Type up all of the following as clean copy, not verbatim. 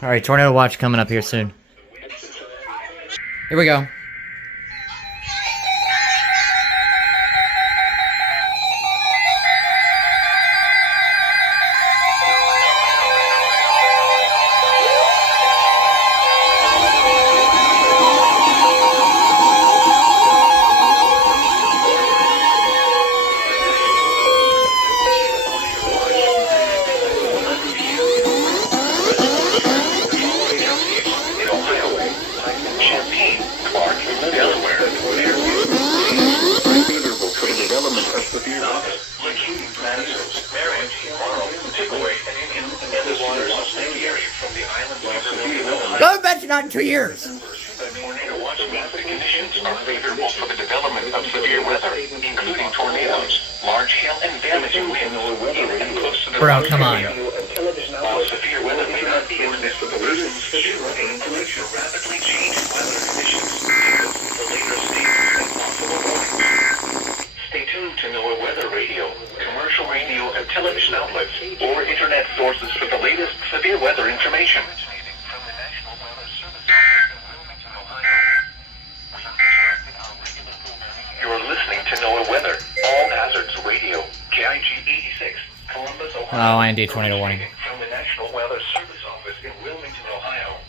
Alright, tornado watch coming up here soon. Here we go. Convection not in 2 years. Tornado watch means the conditions are favorable for the development of severe weather, including tornadoes, large hail, and damaging winds, in and close to the Bro, come on. While severe weather may not be as best for the persons should remain to rapidly changing weather conditions for later stages and possible warnings. Stay tuned to NOAA Weather Radio, commercial radio and television outlets, or internet sources for the latest severe weather information. You're listening to NOAA Weather, All Hazards Radio, KIG86, Columbus, Ohio. Oh, IND tornado warning. From the National Weather Service Office in Wilmington, Ohio.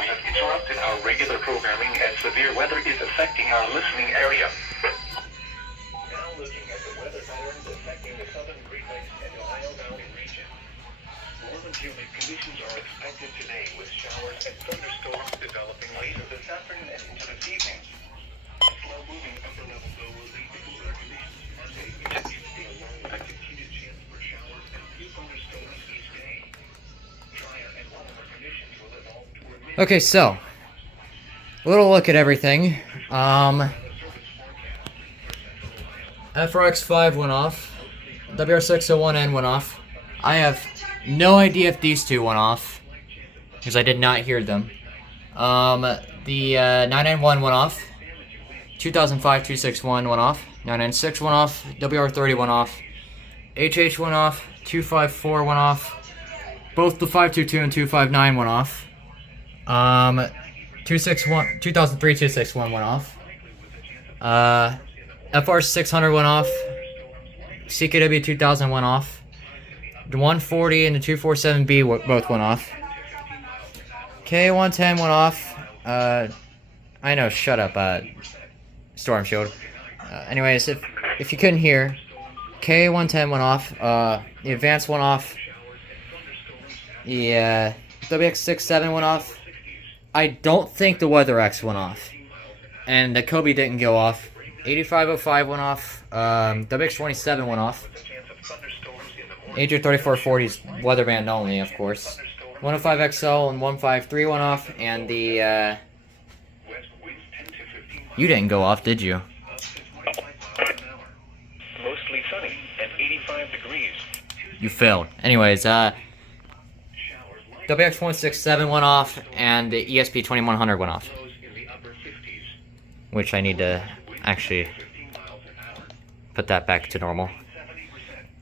We have interrupted our regular programming as severe weather is affecting our listening area. Now looking at the weather patterns affecting the southern Great Lakes and Ohio Valley region. Warm and humid conditions are expected today with showers and thunderstorms developing later this afternoon and into this evening. Slow-moving upper-level low will lead to cooler conditions Monday and Tuesday, along with a continued chance for showers and a few thunderstorms each day. Drier and warmer conditions will evolve toward mid- Okay, so a little look at everything. FRX5 went off. WR601N went off. I have no idea if these two went off because I did not hear them. The 991 went off. 2005-261 went off. 996 went off. WR30 went off. HH went off. 254 went off. Both the 522 and 259 went off. 2003-261 went off. FR600 went off. CKW 2000 went off. The 140 and the 247B both went off. K110 went off. I know, shut up, Storm Shield. Anyways, if you couldn't hear, K110 went off. The Advanced went off. The WX67 went off. I don't think the Weather X went off. And the Kobe didn't go off. 8505 went off. WX27 went off. AJ3440's weatherband only, of course. 105XL and 153 went off. And the, you didn't go off, did you? Mostly sunny and 85 degrees. You failed. Anyways, WX167 went off, and the ESP2100 went off. Which I need to actually put that back to normal.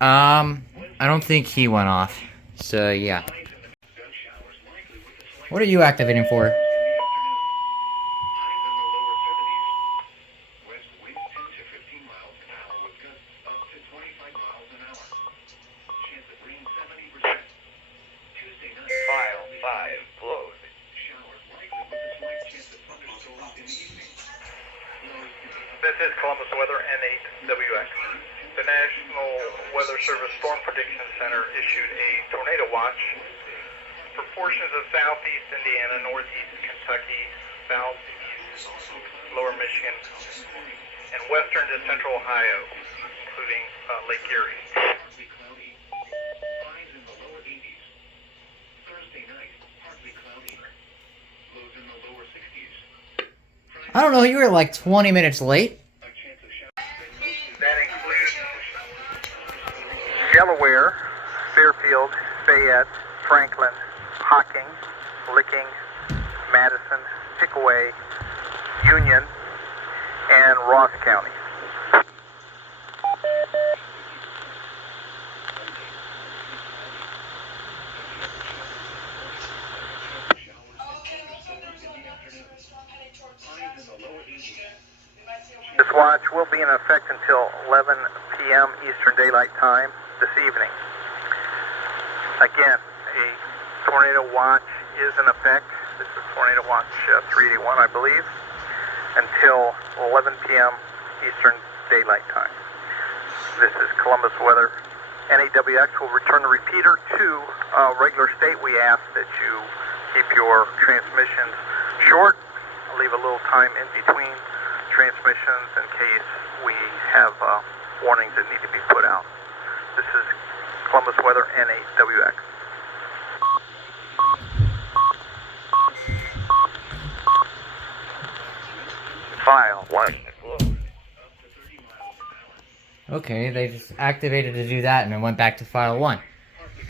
I don't think he went off. So, yeah. What are you activating for? This is Columbus Weather N8WX. The National Weather Service Storm Prediction Center issued a tornado watch for portions of southeast Indiana, northeast Kentucky, southeast lower Michigan, and western to central Ohio, including Lake Erie. I don't know, you were like 20 minutes late. That includes Delaware, Fairfield, Fayette, Franklin, Hocking, Licking, Madison, Pickaway, Union, and Ross County. watch will be in effect until 11 p.m. Eastern Daylight Time this evening. Again, a tornado watch is in effect. This is tornado watch 381, I believe, until 11 p.m. Eastern Daylight Time. This is Columbus Weather. N8WX will return the repeater to regular state. We ask that you keep your transmissions short. Leave a little time in between transmissions in case we have warnings that need to be put out. This is Columbus Weather, N8WX. File 1. Okay, they just activated to do that and it went back to file 1.